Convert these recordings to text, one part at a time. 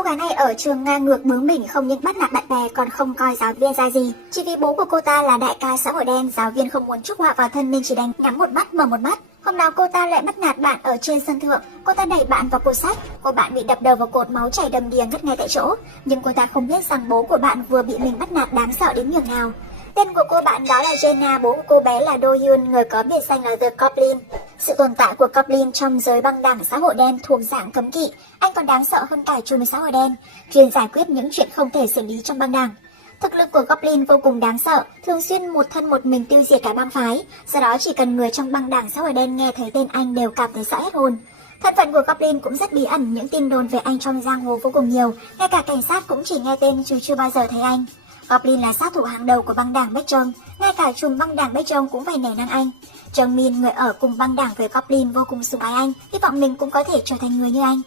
Cô gái này ở trường ngang ngược bướng bỉnh, không những bắt nạt bạn bè còn không coi giáo viên ra gì. Chỉ vì bố của cô ta là đại ca xã hội đen, giáo viên không muốn chuốc họa vào thân nên chỉ đành nhắm một mắt mở một mắt. Hôm nào cô ta lại bắt nạt bạn ở trên sân thượng, cô ta đẩy bạn vào cột sắt, cô bạn bị đập đầu vào cột, máu chảy đầm đìa ngất ngay tại chỗ. Nhưng cô ta không biết rằng bố của bạn vừa bị mình bắt nạt đáng sợ đến nhường nào. Tên của cô bạn đó là Jenna, bố của cô bé là Do Hyun, người có biệt danh là The Goblin. Sự tồn tại của Goblin trong giới băng đảng xã hội đen thuộc dạng cấm kỵ. Anh còn đáng sợ hơn cả trùm xã hội đen, chuyên giải quyết những chuyện không thể xử lý trong băng đảng. Thực lực của Goblin vô cùng đáng sợ, thường xuyên một thân một mình tiêu diệt cả bang phái. Do đó chỉ cần người trong băng đảng xã hội đen nghe thấy tên anh đều cảm thấy sợ hết hồn. Thân phận của Goblin cũng rất bí ẩn, những tin đồn về anh trong giang hồ vô cùng nhiều, ngay cả cảnh sát cũng chỉ nghe tên chứ chưa bao giờ thấy anh. Goblin là sát thủ hàng đầu của băng đảng Baekjeong, ngay cả trùm băng đảng Baekjeong cũng phải nể nang anh. Jung Min, người ở cùng băng đảng với Goblin, vô cùng sủng ái anh, hy vọng mình cũng có thể trở thành người như anh.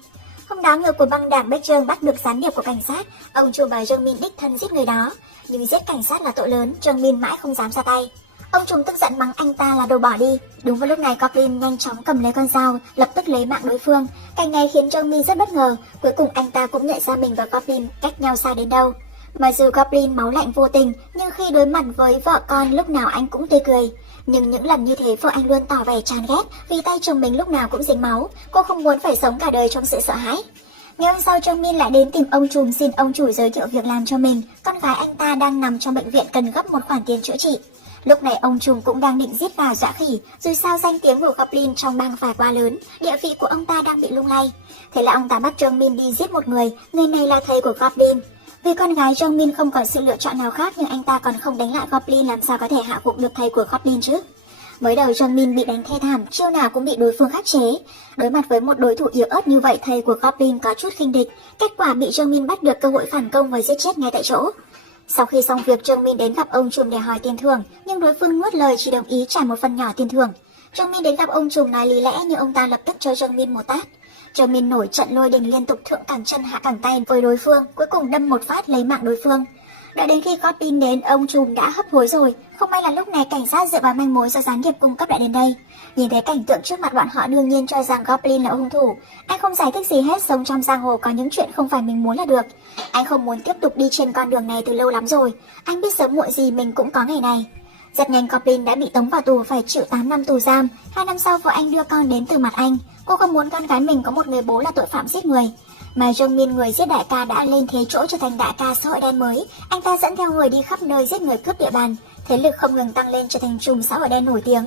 Hôm đó người của băng đảng Baekjeong bắt được gián điệp của cảnh sát, ông chủ bảo Jung Min đích thân giết người đó, nhưng giết cảnh sát là tội lớn, Jung Min mãi không dám ra tay. Ông trùm tức giận mắng anh ta là đồ bỏ đi. Đúng vào lúc này Goblin nhanh chóng cầm lấy con dao, lập tức lấy mạng đối phương. Cảnh này khiến Jung Min rất bất ngờ, cuối cùng anh ta cũng nhận ra mình và Goblin cách nhau xa đến đâu. Mà dù Goblin máu lạnh vô tình, nhưng khi đối mặt với vợ con lúc nào anh cũng tươi cười. Nhưng những lần như thế vợ anh luôn tỏ vẻ chán ghét vì tay chồng mình lúc nào cũng dính máu. Cô không muốn phải sống cả đời trong sự sợ hãi. Ngày hôm sau Jung Min lại đến tìm ông trùm xin ông chủ giới thiệu việc làm cho mình. Con gái anh ta đang nằm trong bệnh viện cần gấp một khoản tiền chữa trị. Lúc này ông trùm cũng đang định giết gà dọa khỉ, dù sao danh tiếng của Goblin trong bang phái quá lớn, địa vị của ông ta đang bị lung lay. Thế là ông ta bắt Jung Min đi giết một người này là thầy của Goblin. Vì con gái Jung Min không còn sự lựa chọn nào khác, nhưng anh ta còn không đánh lại Goblin, làm sao có thể hạ gục được thầy của Goblin chứ? Mới đầu Jung Min bị đánh thê thảm, chiêu nào cũng bị đối phương khắc chế. Đối mặt với một đối thủ yếu ớt như vậy, thầy của Goblin có chút khinh địch, kết quả bị Jung Min bắt được cơ hội phản công và giết chết ngay tại chỗ. Sau khi xong việc, Jung Min đến gặp ông trùm để hỏi tiền thưởng, nhưng đối phương nuốt lời chỉ đồng ý trả một phần nhỏ tiền thưởng. Jung Min đến gặp ông trùm nói lý lẽ, nhưng ông ta lập tức cho Jung Min một tát. Jung Min nổi trận lôi đình, liên tục thượng cẳng chân hạ cẳng tay với đối phương, cuối cùng đâm một phát lấy mạng đối phương. Đợi đến khi Goblin đến, ông trùm đã hấp hối rồi. Không may là lúc này cảnh sát dựa vào manh mối do gián điệp cung cấp đã đến đây. Nhìn thấy cảnh tượng trước mặt bọn họ đương nhiên cho rằng Goblin là hung thủ. Anh không giải thích gì hết, sống trong giang hồ có những chuyện không phải mình muốn là được. Anh không muốn tiếp tục đi trên con đường này từ lâu lắm rồi. Anh biết sớm muộn gì mình cũng có ngày này. Rất nhanh Goblin đã bị tống vào tù, phải chịu 8 năm tù giam. 2 năm sau vợ anh đưa con đến từ mặt anh. Cô không muốn con gái mình có một người bố là tội phạm giết người. Mà Jung Min, người giết đại ca, đã lên thế chỗ trở thành đại ca xã hội đen mới. Anh ta dẫn theo người đi khắp nơi giết người cướp địa bàn, thế lực không ngừng tăng lên, trở thành trùm xã hội đen nổi tiếng.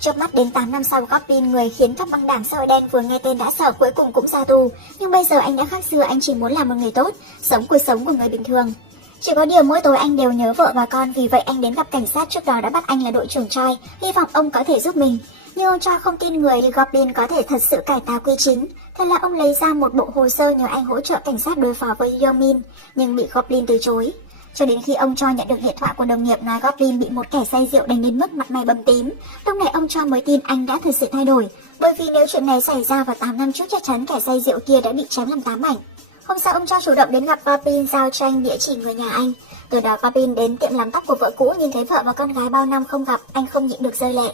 Chớp mắt đến 8 năm sau, Goblin, người khiến các băng đảng xã hội đen vừa nghe tên đã sợ, cuối cùng cũng ra tù. Nhưng bây giờ anh đã khác xưa, anh chỉ muốn làm một người tốt, sống cuộc sống của người bình thường. Chỉ có điều mỗi tối anh đều nhớ vợ và con, vì vậy anh đến gặp cảnh sát trước đó đã bắt anh là đội trưởng Choi, hy vọng ông có thể giúp mình. Nhưng ông Choi không tin người Goblin có thể thật sự cải tà quy chính, thế là ông lấy ra một bộ hồ sơ nhờ anh hỗ trợ cảnh sát đối phó với Jung Min, nhưng bị Goblin từ chối. Cho đến khi ông Choi nhận được điện thoại của đồng nghiệp nói Goblin bị một kẻ say rượu đánh đến mức mặt mày bầm tím, lúc này ông Choi mới tin anh đã thật sự thay đổi, bởi vì nếu chuyện này xảy ra vào 8 năm trước chắc chắn kẻ say rượu kia đã bị chém làm 8 mảnh. Hôm sau ông Choi chủ động đến gặp Goblin, giao cho anh địa chỉ người nhà anh. Từ đó Goblin đến tiệm làm tóc của vợ cũ, nhìn thấy vợ và con gái bao năm không gặp, anh không nhịn được rơi lệ.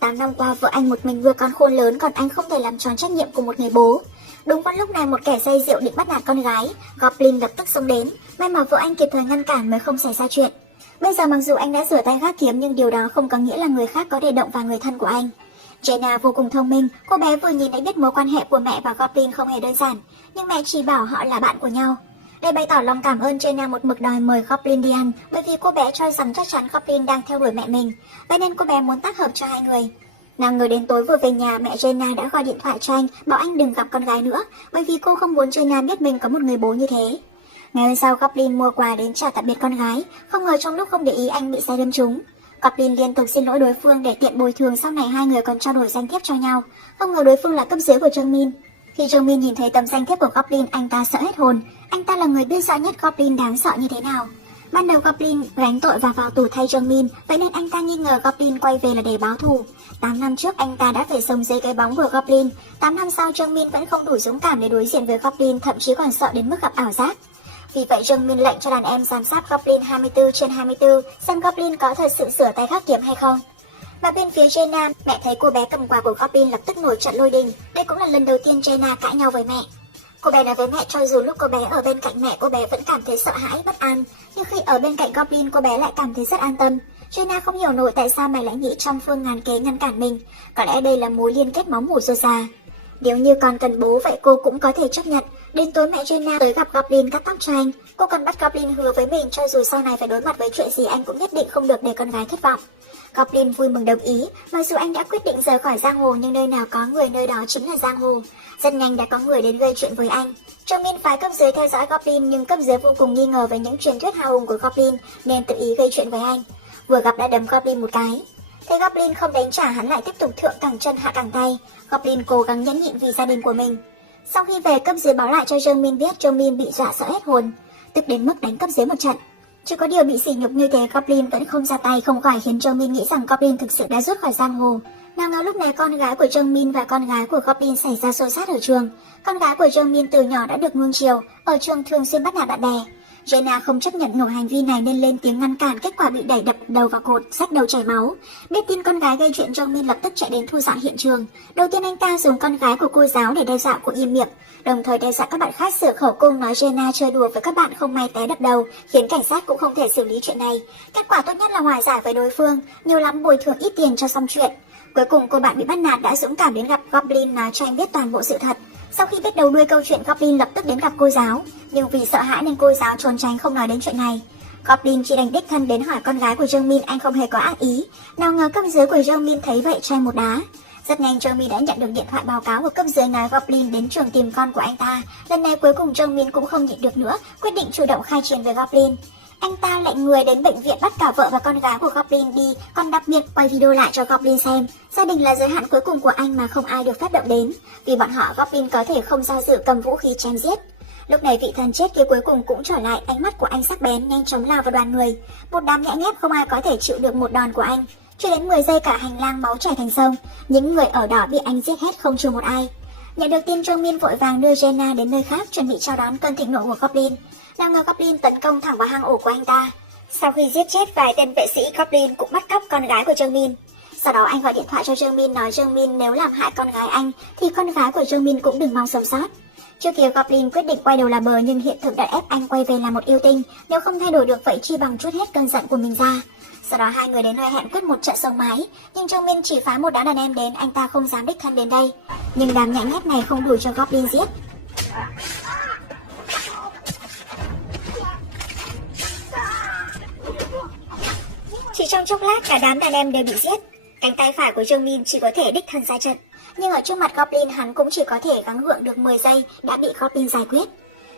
8 năm qua vợ anh một mình nuôi con khôn lớn, còn anh không thể làm tròn trách nhiệm của một người bố. Đúng vào lúc này một kẻ say rượu định bắt nạt con gái, Goblin lập tức xông đến, may mà vợ anh kịp thời ngăn cản mới không xảy ra chuyện. Bây giờ mặc dù anh đã rửa tay gác kiếm, nhưng điều đó không có nghĩa là người khác có thể động vào người thân của anh. Jenna vô cùng thông minh, cô bé vừa nhìn đã biết mối quan hệ của mẹ và Goblin không hề đơn giản, nhưng mẹ chỉ bảo họ là bạn của nhau. Để bày tỏ lòng cảm ơn, Jenna một mực đòi mời Goblin đi ăn, bởi vì cô bé cho rằng chắc chắn Goblin đang theo đuổi mẹ mình, vậy nên cô bé muốn tác hợp cho hai người. Nào ngờ đến tối vừa về nhà, mẹ Jenna đã gọi điện thoại cho anh, bảo anh đừng gặp con gái nữa, bởi vì cô không muốn Jenna biết mình có một người bố như thế. Ngày hôm sau, Goblin mua quà đến chào tạm biệt con gái, không ngờ trong lúc không để ý anh bị xe đâm trúng. Goblin liên tục xin lỗi đối phương để tiện bồi thường, sau này hai người còn trao đổi danh thiếp cho nhau. Không ngờ đối phương là cấp dưới của Jung Min. Khi Jung Min nhìn thấy tấm danh thiếp của Goblin, anh ta sợ hết hồn. Anh ta là người biết rõ nhất Goblin đáng sợ như thế nào. Ban đầu Goblin gánh tội và vào tù thay Jung Min, vậy nên anh ta nghi ngờ Goblin quay về là để báo thù. 8 năm trước anh ta đã phải sống dưới cái bóng của Goblin. 8 năm sau Jung Min vẫn không đủ dũng cảm để đối diện với Goblin, thậm chí còn sợ đến mức gặp ảo giác. Vì vậy Jung Min lệnh cho đàn em giám sát Goblin 24/24, xem Goblin có thật sự sửa tay khắc kiếm hay không. Và bên phía Jenna, mẹ thấy cô bé cầm quà của Goblin lập tức nổi trận lôi đình. Đây cũng là lần đầu tiên Jenna cãi nhau với mẹ. Cô bé nói với mẹ cho dù lúc cô bé ở bên cạnh mẹ cô bé vẫn cảm thấy sợ hãi, bất an, nhưng khi ở bên cạnh Goblin cô bé lại cảm thấy rất an tâm. Jenna không hiểu nổi tại sao mày lại nghĩ trăm phương ngàn kế ngăn cản mình, có lẽ đây là mối liên kết máu mủ sâu xa. Nếu như con cần bố vậy cô cũng có thể chấp nhận. Đến tối mẹ Jenna tới gặp Goblin cắt tóc cho anh. Cô còn bắt Goblin hứa với mình cho dù sau này phải đối mặt với chuyện gì anh cũng nhất định không được để con gái thất vọng. Goblin vui mừng đồng ý, mặc dù anh đã quyết định rời khỏi giang hồ nhưng nơi nào có người nơi đó chính là giang hồ. Rất nhanh đã có người đến gây chuyện với anh. Trong miên phái cấp dưới theo dõi Goblin nhưng cấp dưới vô cùng nghi ngờ về những truyền thuyết hào hùng của Goblin nên tự ý gây chuyện với anh. Vừa gặp đã đấm Goblin một cái. Thấy Goblin không đánh trả hắn lại tiếp tục thượng cẳng chân hạ cẳng tay. Goblin cố gắng nhẫn nhịn vì gia đình của mình. Sau khi về cấp dưới báo lại cho Jongmin biết Jongmin bị dọa sợ hết hồn, tức đến mức đánh cấp dưới một trận. Chỉ có điều bị sỉ nhục như thế Goblin vẫn không ra tay, không khỏi khiến Jongmin nghĩ rằng Goblin thực sự đã rút khỏi giang hồ. Nào ngờ lúc này con gái của Jongmin và con gái của Goblin xảy ra xô xát ở trường. Con gái của Jongmin từ nhỏ đã được nuông chiều, ở trường thường xuyên bắt nạt bạn bè. Jenna không chấp nhận nổi hành vi này nên lên tiếng ngăn cản, kết quả bị đẩy đập đầu vào cột, rách đầu chảy máu. Biết tin con gái gây chuyện, Jongmin lập tức chạy đến thu dọn hiện trường. Đầu tiên anh ta dùng con gái của cô giáo để đe dọa cô im miệng, đồng thời đe dọa các bạn khác sửa khẩu cung nói Jenna chơi đùa với các bạn không may té đập đầu, khiến cảnh sát cũng không thể xử lý chuyện này. Kết quả tốt nhất là hòa giải với đối phương, nhiều lắm bồi thường ít tiền cho xong chuyện. Cuối cùng cô bạn bị bắt nạt đã dũng cảm đến gặp Goblin nói cho anh biết toàn bộ sự thật. Sau khi biết đầu đuôi câu chuyện, Goblin lập tức đến gặp cô giáo, nhưng vì sợ hãi nên cô giáo trốn tránh không nói đến chuyện này. Goblin chỉ đành đích thân đến hỏi con gái của Jongmin, anh không hề có ác ý. Nào ngờ cấp dưới của Jongmin thấy vậy cho anh một đá. Rất nhanh Jongmin đã nhận được điện thoại báo cáo của cấp dưới nói Goblin đến trường tìm con của anh ta. Lần này cuối cùng Jongmin cũng không nhịn được nữa, quyết định chủ động khai chiến với Goblin. Anh ta lệnh người đến bệnh viện bắt cả vợ và con gái của Goblin đi, còn đặc biệt quay video lại cho Goblin xem. Gia đình là giới hạn cuối cùng của anh mà không ai được phép động đến. Vì bọn họ, Goblin có thể không do dự cầm vũ khí chém giết. Lúc này vị thần chết kia cuối cùng cũng trở lại, ánh mắt của anh sắc bén nhanh chóng lao vào đoàn người. Một đám nhãi nhép không ai có thể chịu được một đòn của anh. Chưa đến 10 giây cả hành lang máu chảy thành sông, những người ở đó bị anh giết hết không trừ một ai. Nhận được tin, Jongmin vội vàng đưa Jenna đến nơi khác chuẩn bị chào đón cơn thịnh nộ của Goblin. Nào ngờ Goblin tấn công thẳng vào hang ổ của anh ta. Sau khi giết chết vài tên vệ sĩ, Goblin cũng bắt cóc con gái của Jongmin. Sau đó anh gọi điện thoại cho Jongmin nói Jongmin nếu làm hại con gái anh thì con gái của Jongmin cũng đừng mong sống sót. Trước kia Goblin quyết định quay đầu là bờ nhưng hiện thực đã ép anh quay về là một yêu tinh, nếu không thay đổi được vậy chi bằng trút hết cơn giận của mình ra. Sau đó hai người đến nơi hẹn quyết một trận sông mái, nhưng Jongmin chỉ phái một đám đàn em đến, anh ta không dám đích thân đến đây. Nhưng đám nhãi nhép này không đủ cho Goblin giết. Chỉ trong chốc lát cả đám đàn em đều bị giết. Cánh tay phải của Jongmin chỉ có thể đích thân ra trận, nhưng ở trước mặt Goblin hắn cũng chỉ có thể gắng gượng được 10 giây đã bị Goblin giải quyết.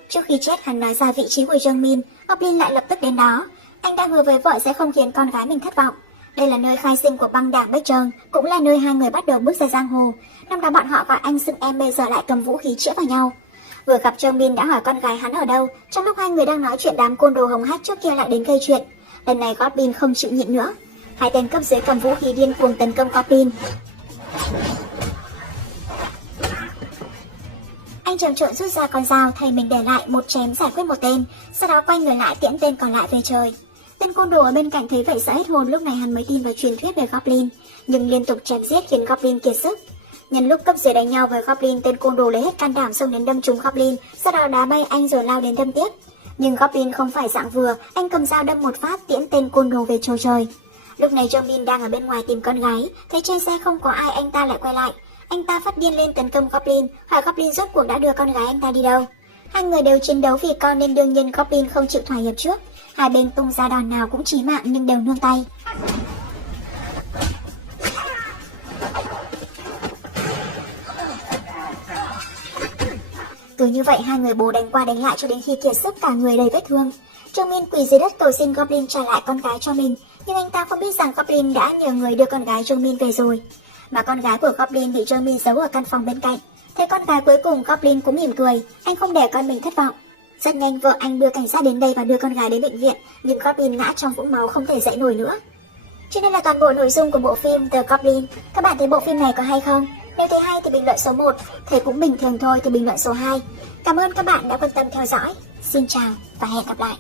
Trước khi chết hắn nói ra vị trí của Jongmin, Goblin lại lập tức đến đó. Anh đã hứa với vợ sẽ không khiến con gái mình thất vọng. Đây là nơi khai sinh của băng đảng Baekjeong, cũng là nơi hai người bắt đầu bước ra giang hồ. Năm đó bọn họ gọi anh xưng em, bây giờ lại cầm vũ khí chĩa vào nhau. Vừa gặp Jongmin đã hỏi con gái hắn ở đâu. Trong lúc hai người đang nói chuyện, đám côn đồ hồng hách trước kia lại đến gây chuyện. Lần này Goblin không chịu nhịn nữa, hai tên cấp dưới cầm vũ khí điên cuồng tấn công Goblin. Anh trầm trộn rút ra con dao, thầy mình để lại một chém giải quyết một tên, sau đó quay người lại tiễn tên còn lại về trời. Tên côn đồ ở bên cạnh thấy vậy sợ hết hồn, lúc này hắn mới tin vào truyền thuyết về Goblin, nhưng liên tục chém giết khiến Goblin kiệt sức. Nhân lúc cấp dưới đánh nhau với Goblin, tên côn đồ lấy hết can đảm xông đến đâm trúng Goblin, sau đó đá bay anh rồi lao đến đâm tiếp. Nhưng Goblin không phải dạng vừa, anh cầm dao đâm một phát tiễn tên côn đồ về trời trời. Lúc này Jongmin đang ở bên ngoài tìm con gái, thấy trên xe không có ai anh ta lại quay lại. Anh ta phát điên lên tấn công Goblin, hỏi Goblin rốt cuộc đã đưa con gái anh ta đi đâu. Hai người đều chiến đấu vì con nên đương nhiên Goblin không chịu thỏa hiệp trước. Hai bên tung ra đòn nào cũng chí mạng nhưng đều nương tay. Cứ như vậy hai người bố đánh qua đánh lại cho đến khi kiệt sức, cả người đầy vết thương. Jongmin quỳ dưới đất cầu xin Goblin trả lại con gái cho mình, nhưng anh ta không biết rằng Goblin đã nhờ người đưa con gái Jongmin về rồi. Mà con gái của Goblin bị Jongmin giấu ở căn phòng bên cạnh. Thấy con gái cuối cùng, Goblin cũng mỉm cười, anh không để con mình thất vọng. Rất nhanh vợ anh đưa cảnh sát đến đây và đưa con gái đến bệnh viện, nhưng Goblin ngã trong vũng máu không thể dậy nổi nữa. Trên đây là toàn bộ nội dung của bộ phim The Goblin. Các bạn thấy bộ phim này có hay không? Nếu thấy hay thì bình luận số 1, thấy cũng bình thường thôi thì bình luận số 2. Cảm ơn các bạn đã quan tâm theo dõi. Xin chào và hẹn gặp lại.